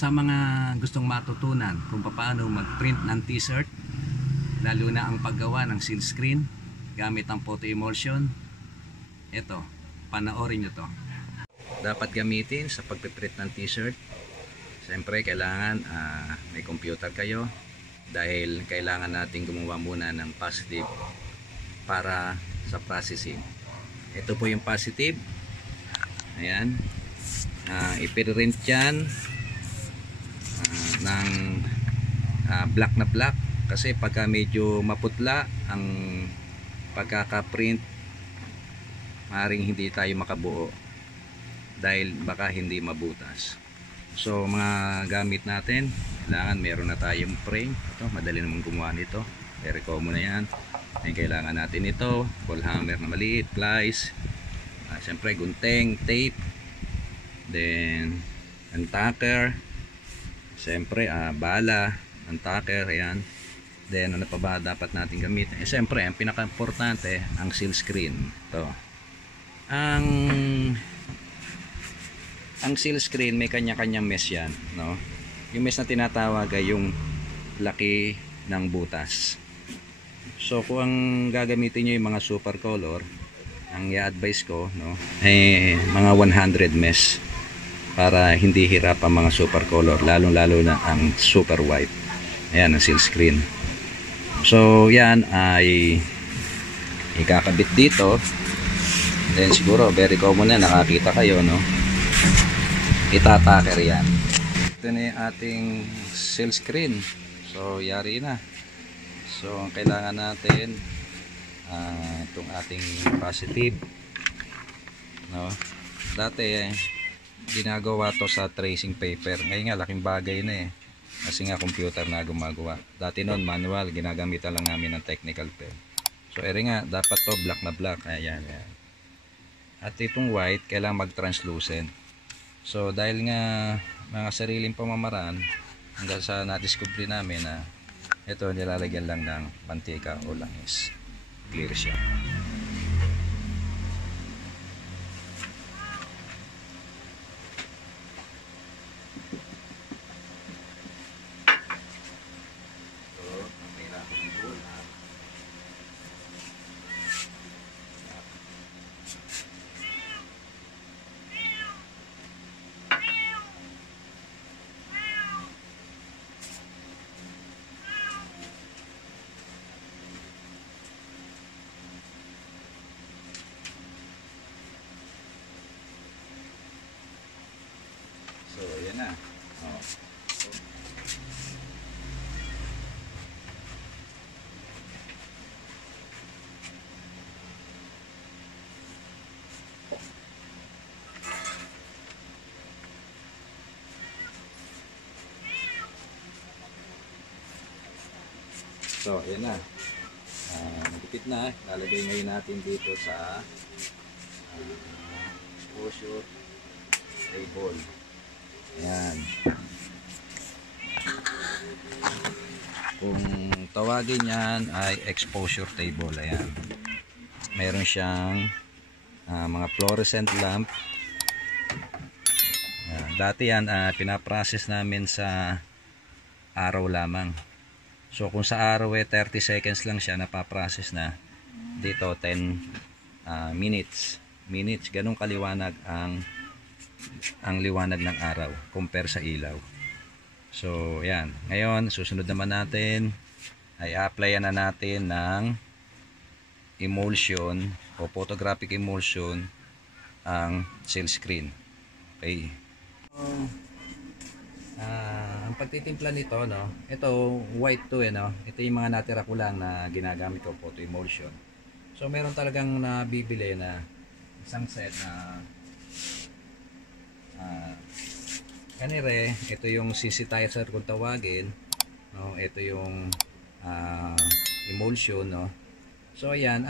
sa mga gustong matutunan kung paano mag-print ng t-shirt, lalo na ang paggawa ng seal screen gamit ang photo emulsion, ito, panoorin nyo to. Dapat gamitin sa pagpiprint ng t-shirt, siyempre kailangan may computer kayo, dahil kailangan natin gumawa muna ng positive para sa processing. Ito po yung positive. Ayan, ipiprint yan ng black na black, kasi pagka medyo maputla ang pagkaka-print, maaaring hindi tayo makabuo dahil baka hindi mabutas. So mga gamit natin, kailangan meron na tayong frame. Ito, madali namang gumawa nito, very common na yan. Ay, kailangan natin ito, ball hammer na maliit, plies, siyempre gunting, tape, then untacker, siyempre bala, untacker, ayan. Then ano pa ba dapat natin gamitin? Siyempre ang pinaka-importante, ang seal screen. Ito, ang seal screen may kanya-kanyang mesh yan, no? Yung mesh na tinatawag ay yung laki ng butas. So kung ang gagamitin nyo yung mga super color, ang i-advise ko, no, ay mga 100 mesh para hindi hirap ang mga super color, lalong-lalo na ang super white. Ayan ang seal screen. So yan ay ikakabit dito. Then siguro very common na, nakakita kayo, no? Itataker yan. Ito na yung ating seal screen. So yari na. So ang kailangan natin itong ating positive, no? Dati ginagawa to sa tracing paper. Ngayon nga laking bagay na kasi nga computer na gumagawa. Dati noon manual, ginagamitan lang namin ng technical pen. So eri nga, dapat to black na black. Ayan, ayan. At itong white kailangan mag-translucent. So dahil nga mga sariling pamamaraan, hanggang sa na-discover namin na ito nilalagyan lang ng mantika o langis, clear siya. So, ayan na. Oh. So, ayan na. Magpipit na. Lalagay ngayon natin dito sa exposure table. Ayan. Kung tawagin yan ay exposure table. Ayan. Mayroon siyang mga fluorescent lamp. Ayan. Dati yan pinaprocess namin sa araw lamang. So kung sa araw 30 seconds lang siya napaprocess na, dito 10 minutes. Ganun kaliwanag ang liwanag ng araw compare sa ilaw. So yan, ngayon susunod naman natin ay applyan na natin ng emulsion o photographic emulsion ang seal screen. Okay, ang pagtitimpla nito, no, ito white to no? Ito yung mga natira ko lang na ginagamit ko photo emulsion. So meron talagang nabibili na isang set na kanire, ito yung sensitizer kung tawagin, no? Ito yung emulsion, no? So ayan,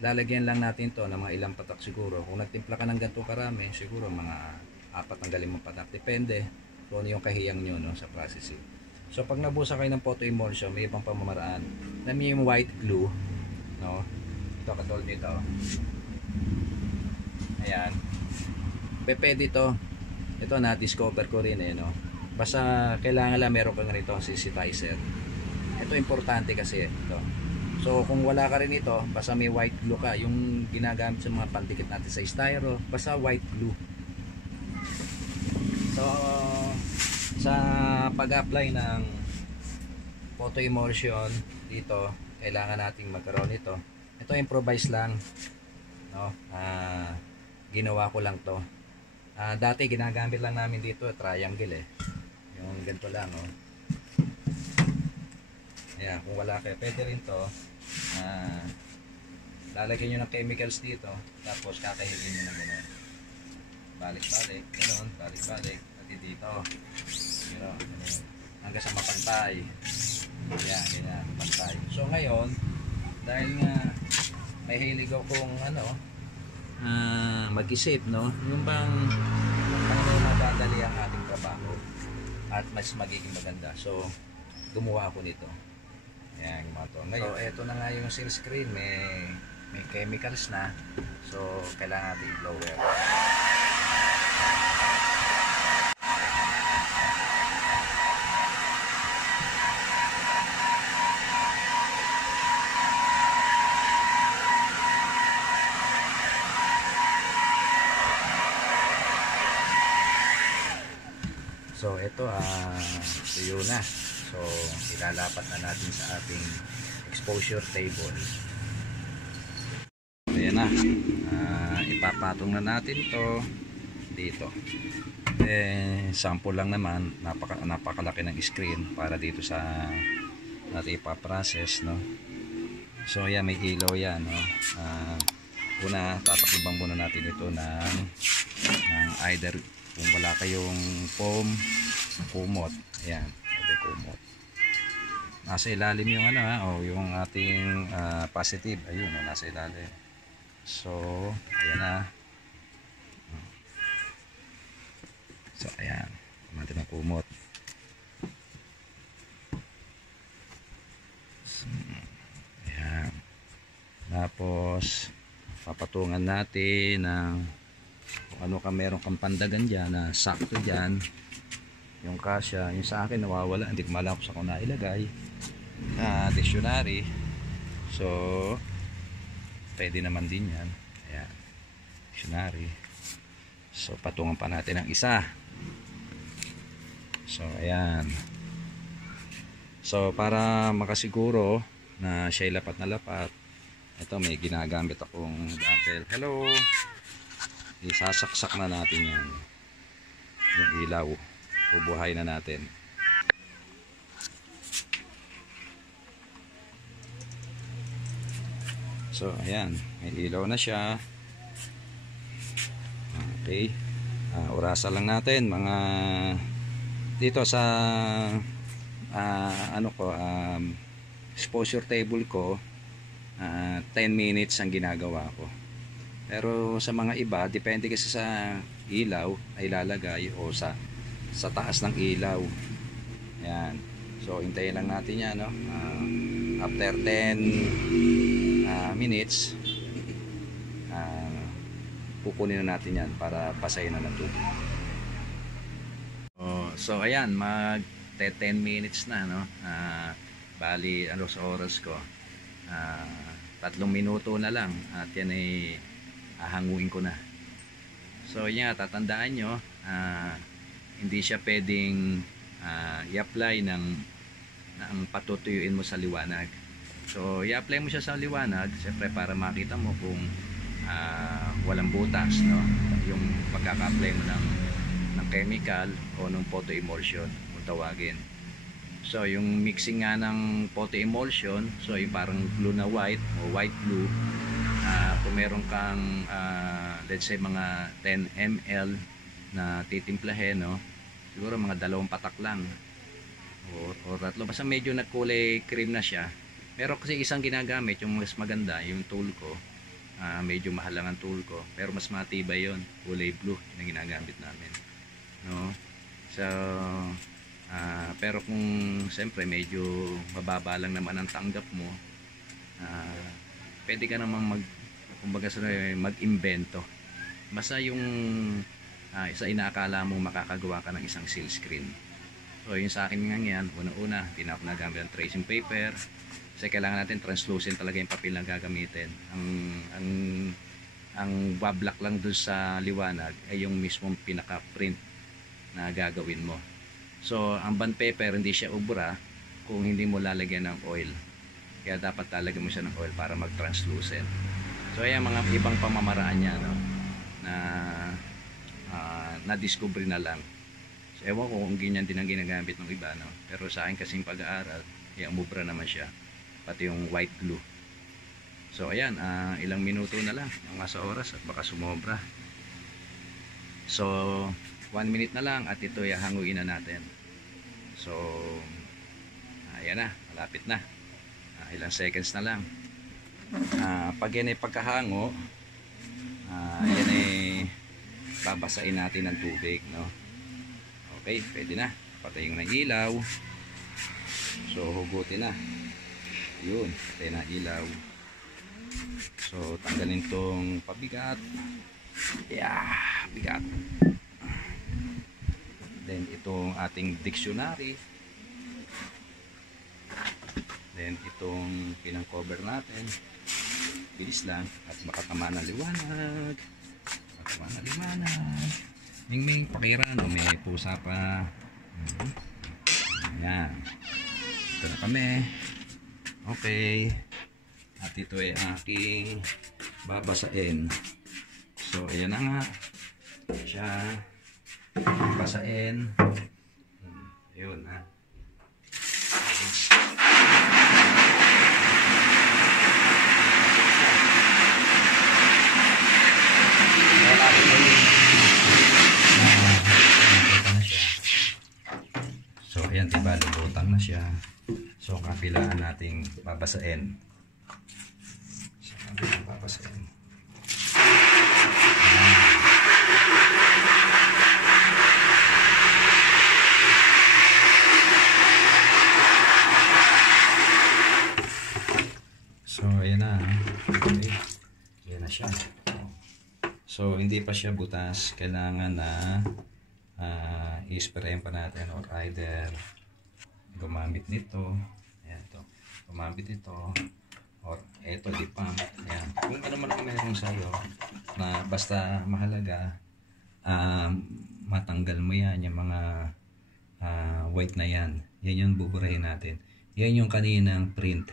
lalagyan lang natin to ng mga ilang patak siguro. Kung nagtimpla ka ng ganito karami, siguro mga 4 ang galing mong patak, depende kung ano yung kahiyang nyo, no, sa processing. So pag nabusa kayo ng photo emulsion, may ibang pamamaraan. Alam niyo yung white glue, no? Ito katulad nito. Ayan, pwede ito ito na discover ko rin no. Basta kailangan lang meron kang ganito sensitizer. Ito importante kasi ito. So kung wala ka rin ito, basta may white glue ka, yung ginagamit sa mga pandikit natin sa styro, basta white glue. So sa pag-apply ng photo emulsion dito, kailangan nating magkaroon ito. Ito improvise lang, no? Ginawa ko lang to. Dati ginagamit lang namin dito triangle yung ganito lang, oh. Ayan, kung wala kayo, pwede rin to. Lalagyan nyo ng chemicals dito, tapos kakahigin nyo ng gano'n. Balik-balik, gano'n, balik-balik, pati dito. Gano'n, gano'n. Hanggang sa mapantay. Ayan, ganyan, mapantay. So ngayon, dahil nga may hilig akong mag-isip, no? Yung bang paano madadali ang ating trabaho at mas magiging maganda. So, gumawa ako nito. Ayan, yung mga to. Ngayon, eto na nga yung seal screen. May chemicals na. So, kailangan natin i-blower. So ito tuyo na. So ilalapat na natin sa ating exposure table. Ayan na. Ipapatong na natin to dito. Sample lang naman, napakalaki ng screen para dito sa natin ipaprocess, no. So ayan, may ilaw yan, no. Una, tatakibang muna natin ito ng either kung wala kayong foam, kumot. Ayan, pwede kumot. Nasa ilalim yung yung ating positive. Ayun, nasa ilalim. So, ayan na. So, ayan. Natin ang kumot. So, ayan. Tapos, papatungan natin ng kung ano ka meron kang pandagan dyan na sakto dyan, yung kasya. Yung sa akin nawawala, hindi ko malala kung saan ko nailagay. Dictionary. So pwede naman din yan. Ayan, dictionary. So patungan pa natin ang isa. So ayan. So para makasiguro na siya'y lapat na lapat, ito may ginagamit akong dumbbell. Hello. Isasaksak na natin yan, yung ilaw. Bubuhay na natin. So ayan, may ilaw na siya. Okay, orasa lang natin mga dito sa exposure table ko. 10 minutes ang ginagawa ko. Pero sa mga iba, depende kasi sa ilaw ay ilalagay o sa taas ng ilaw. Ayan. So hintayin lang natin yan, no? After 10 minutes, kukunin na natin yan para pasayin na ng tubig. So ayan, mag 10 minutes na, no? Bali ano sa oras ko, 3 minuto na lang at yan ay hahanguin ko na. So yan, tatandaan nyo, hindi siya pwedeng i-apply ng patutuyuin mo sa liwanag. So i-apply mo siya sa liwanag siyempre para makita mo kung walang butas, no? Yung pagkaka-apply mo ng chemical o ng photo emulsion kung tawagin. So yung mixing nga ng photo emulsion, so yung parang glue na white o white glue, kung meron kang let's say mga 10 ml na titimplahin, no? Siguro mga 2 patak lang o 3, basta medyo nagkulay cream na siya. Pero kasi isang ginagamit, yung mas maganda, yung tool ko, medyo mahal lang ang tool ko, pero mas matibay yon, kulay blue na ginagamit namin, no? So pero kung siyempre medyo mababa lang naman ang tanggap mo, pwede ka namang mag-imbento. Basta yung isa inaakala mo makakagawa ka ng isang seal screen. So yung sa akin nga yan, una-una hindi na ako nagamit ng tracing paper kasi kailangan natin translucent talaga yung papel na gagamitin. Ang bablock lang dun sa liwanag ay yung mismong pinaka print na gagawin mo. So ang bond paper hindi siya ubra kung hindi mo lalagyan ng oil, kaya dapat lalagyan mo siya ng oil para mag translucent. So ayan mga ibang pamamaraan niya, no, na na-discover na lang. So ewan ko kung ganyan din ang ginagamit ng iba, no? Pero sa akin kasing pag-aaral, umubra naman siya, pati yung white glue. So ayan, ilang minuto na lang mga sa oras at baka sumobra. So 1 minute na lang at ito hanguin na natin. So ayan na, malapit na, ilang seconds na lang. Pag yan ay pagkahango, yan ay babasain natin ng tubig, no? Okay, pwede na. Patayin ng ilaw. So hugutin na. Yun, patay na ilaw. So tanggalin tong pabigat. Yeah, bigat. Then itong ating dictionary. Then itong pinang-cover natin. Bilis lang at baka tama ng liwanag. Ming pakira, no? May pusa pa. Ayan. Ito na kami. Okay. At ito ay aking babasain. So ayan na nga siya. Babasain. Ayun ha. So ayan, diba, lubutang na siya. So kabilaan nating babasain. So kabilang babasain. So ayan na. Okay. Ayan na siya. So hindi pa siya butas, kailangan na i-sprayin pa natin or either gumamit nito. Ayan, ito. Gumamit ito or ito di pump. Ayan. Kung ano man ang meron sa'yo na basta mahalaga, matanggal mo yan yung mga white na yan. Yan yung buburahin natin. Yan yung kaninang print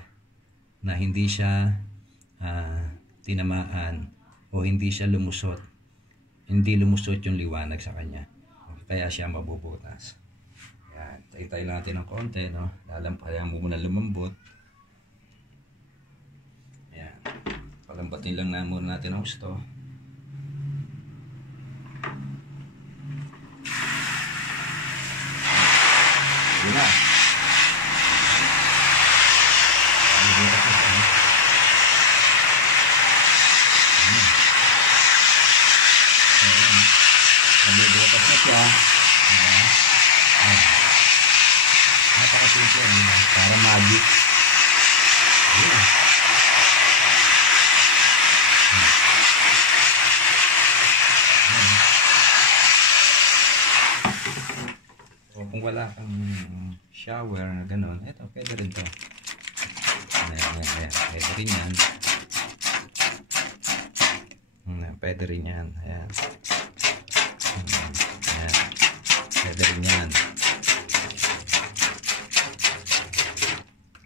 na hindi siya tinamaan o hindi siya lumusot. Hindi lumusot yung liwanag sa kanya. Kaya siya mabubutas. Yan. Tayo natin ng konti, no? Lalampayan mo muna lumambot. Yan. Palambatin lang na muna natin ang gusto. Yun na. Nabubutas na siya. Napakasimple, para magic. So kung wala kang shower na gano'n, eto, pwede rin to. Ayan, pwede rin yan. Pwede rin yan. Ayan. Ayan. Pwede rin yan.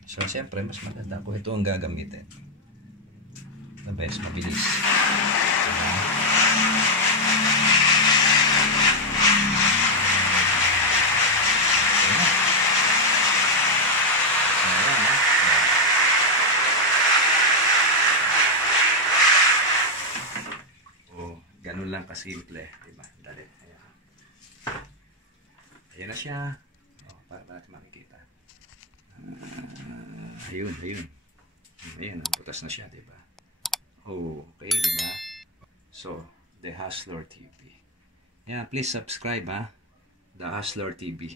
So siyempre mas maganda kung ito ang gagamitin. The best, mabilis. Ganun lang kasimple, diba? Dali. Ayan. Ayan na siya. Para natin makikita. Ayun. Ayan, butas na siya, diba? Okay, diba? So, The Hustler TV. Ayan, please subscribe, ha? The Hustler TV.